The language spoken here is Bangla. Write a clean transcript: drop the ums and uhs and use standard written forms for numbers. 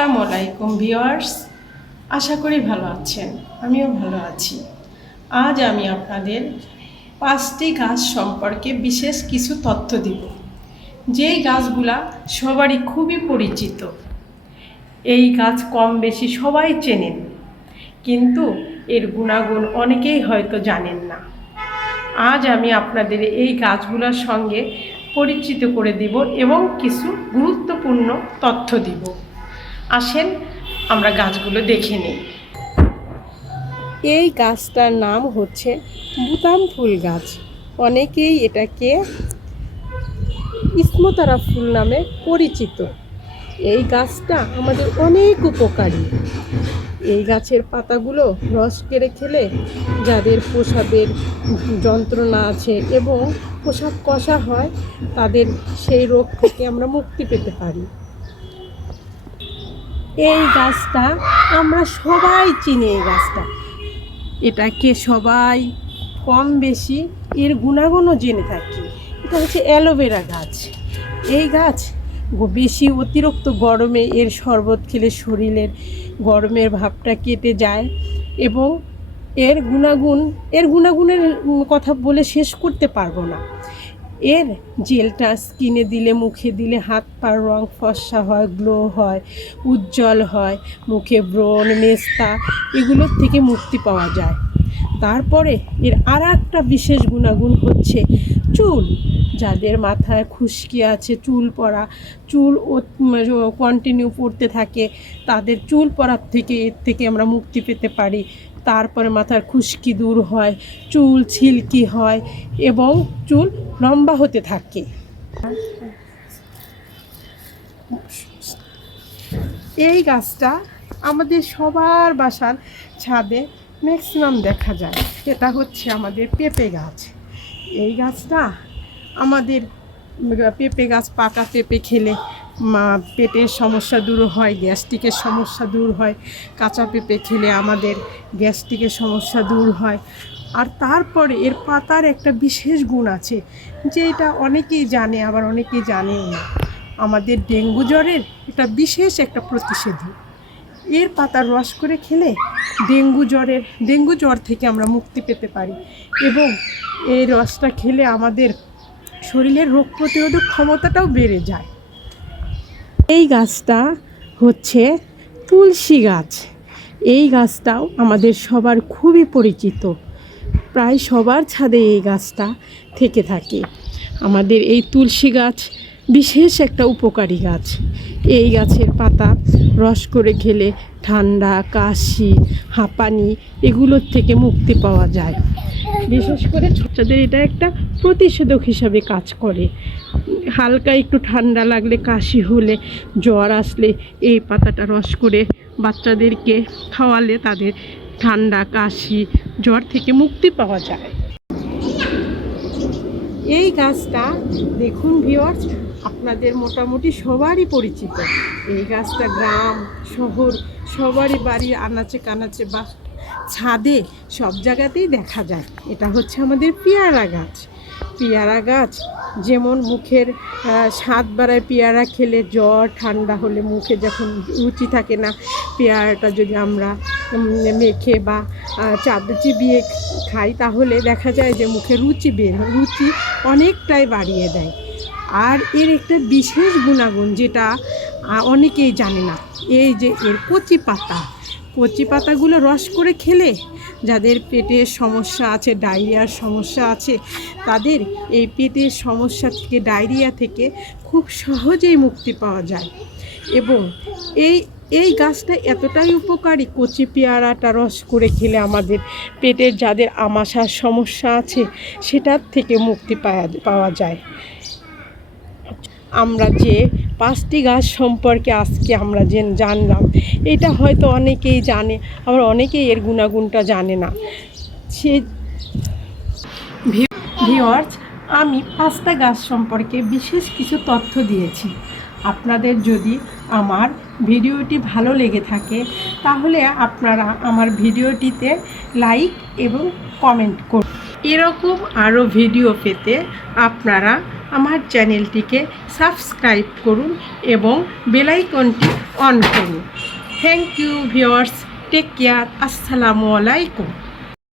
আসসালামু আলাইকুম ভিউয়ার্স, আশা করি ভালো আছেন। আমিও ভালো আছি। আজ আমি আপনাদের 5টি গাছ সম্পর্কে বিশেষ কিছু তথ্য দিব, যেই গাছগুলা সবারই খুবই পরিচিত। এই গাছ কম বেশি সবাই চেনেন, কিন্তু এর গুণাগুণ অনেকেই হয়তো জানেন না। আজ আমি আপনাদের এই গাছগুলোর সঙ্গে পরিচিত করে দিব এবং কিছু গুরুত্বপূর্ণ তথ্য দিব। আসেন আমরা গাছগুলো দেখে নিই। এই গাছটার নাম হচ্ছে বুতাম ফুল গাছ। অনেকেই এটাকে ইসমতারা ফুল নামে পরিচিত। এই গাছটা আমাদের অনেক উপকারী। এই গাছের পাতাগুলো রস কেড়ে খেলে যাদের প্রসাবের যন্ত্রণা আছে এবং প্রসাব কষা হয়, তাদের সেই রোগ থেকে আমরা মুক্তি পেতে পারি। এই গাছটা আমরা সবাই চিনি। এই গাছটা এটাকে সবাই কম বেশি এর গুণাগুণও জেনে থাকি। এটা হচ্ছে অ্যালোভেরা গাছ। এই গাছ বেশি অতিরিক্ত গরমে এর শরবত খেলে শরীরের গরমের ভাবটা কেটে যায় এবং এর গুণাগুণের কথা বলে শেষ করতে পারবো না। এর জেলটা স্কিনে দিলে, মুখে দিলে হাত পার রং ফর্সা হয়, গ্লো হয়, উজ্জ্বল হয়, মুখে ব্রণ, মেস্তা এগুলোর থেকে মুক্তি পাওয়া যায়। তারপরে এর আর একটা বিশেষ গুণাগুণ হচ্ছে চুল। যাদের মাথায় খুশকি আছে, চুল কন্টিনিউ পড়তে থাকে, তাদের চুল পড়ার থেকে এর থেকে আমরা মুক্তি পেতে পারি। তারপরে মাথার খুশকি দূর হয়, চুল সিল্কি হয় এবং চুল লম্বা হতে থাকে। এই গাছটা আমাদের সবার বাসার ছাদে ম্যাক্সিমাম দেখা যায়। এটা হচ্ছে আমাদের পেঁপে গাছ। এই গাছটা আমাদের পেঁপে গাছ, পাকা পেঁপে খেলে পেটের সমস্যা দূর হয়, গ্যাস্ট্রিকের সমস্যা দূর হয়। কাঁচা পেঁপে খেলে আমাদের গ্যাস্ট্রিকের সমস্যা দূর হয়। আর তারপরে এর পাতার একটা বিশেষ গুণ আছে, যেটা অনেকেই জানে আবার অনেকেই জানেও না। আমাদের ডেঙ্গু জ্বরের এটা বিশেষ একটা প্রতিষেধক। এর পাতার রস করে খেলে ডেঙ্গু জ্বর থেকে আমরা মুক্তি পেতে পারি এবং এই রসটা খেলে আমাদের শরীরের রোগ প্রতিরোধক ক্ষমতাটাও বেড়ে যায়। এই গাছটা হচ্ছে তুলসী গাছ। এই গাছটাও আমাদের সবার খুবই পরিচিত। প্রায় সবার ছাদে এই গাছটা থেকে থাকে। আমাদের এই তুলসী গাছ বিশেষ একটা উপকারী গাছ। এই গাছের পাতা রস করে খেলে ঠান্ডা, কাশি, হাঁপানি এগুলোর থেকে মুক্তি পাওয়া যায়। বিশেষ করে বাচ্চাদের এটা একটা প্রতিষেধক হিসাবে কাজ করে। হালকা একটু ঠান্ডা লাগলে, কাশি হলে, জ্বর আসলে এই পাতাটা রস করে বাচ্চাদেরকে খাওয়ালে তাদের ঠান্ডা, কাশি, জ্বর থেকে মুক্তি পাওয়া যায়। এই গাছটা দেখুন ভিউয়ার্স, আপনাদের মোটামুটি সবারই পরিচিত। এই গাছটা গ্রাম শহর সবারই বাড়ির আনাচে কানাচে বা ছাদে সব জায়গাতেই দেখা যায়। এটা হচ্ছে আমাদের পেয়ারা গাছ। পেয়ারা গাছ যেমন মুখের স্বাদ বাড়ায়। পেয়ারা খেলে জ্বর ঠান্ডা হলে, মুখে যখন রুচি থাকে না, পেয়ারাটা যদি আমরা মেখে বা চিবিয়ে খাই, তাহলে দেখা যায় যে মুখে রুচি অনেকটাই বাড়িয়ে দেয়। আর এর একটা বিশেষ গুণাগুণ যেটা অনেকেই জানে না, এই যে এর কচি পাতাগুলো রস করে খেলে যাদের পেটের সমস্যা আছে, ডায়রিয়ার সমস্যা আছে, তাদের এই পেটের সমস্যা থেকে, ডায়রিয়া থেকে খুব সহজেই মুক্তি পাওয়া যায়। এবং এই গাছটা এতটাই উপকারী, কচি পেয়ারাটা রস করে খেলে আমাদের পেটের যাদের আমাশার সমস্যা আছে সেটার থেকে মুক্তি পাওয়া যায়। আমরা যে 5টি গাছ সম্পর্কে আজকে আমরা জানলাম, এটা হয়তো অনেকেই জানে, আবার অনেকেই এর গুণাগুণটা জানে না। সে ভিউয়ার্স, আমি 5টা গাছ সম্পর্কে বিশেষ কিছু তথ্য দিয়েছি। আপনাদের যদি আমার ভিডিওটি ভালো লেগে থাকে, তাহলে আপনারা আমার ভিডিওটিতে লাইক এবং কমেন্ট করুন। এরকম আরও ভিডিও পেতে আপনারা আমার চ্যানেলটিকে সাবস্ক্রাইব করুন এবং বেল আইকনটি অন করুন। Thank you viewers, take care, আসসালামু আলাইকুম।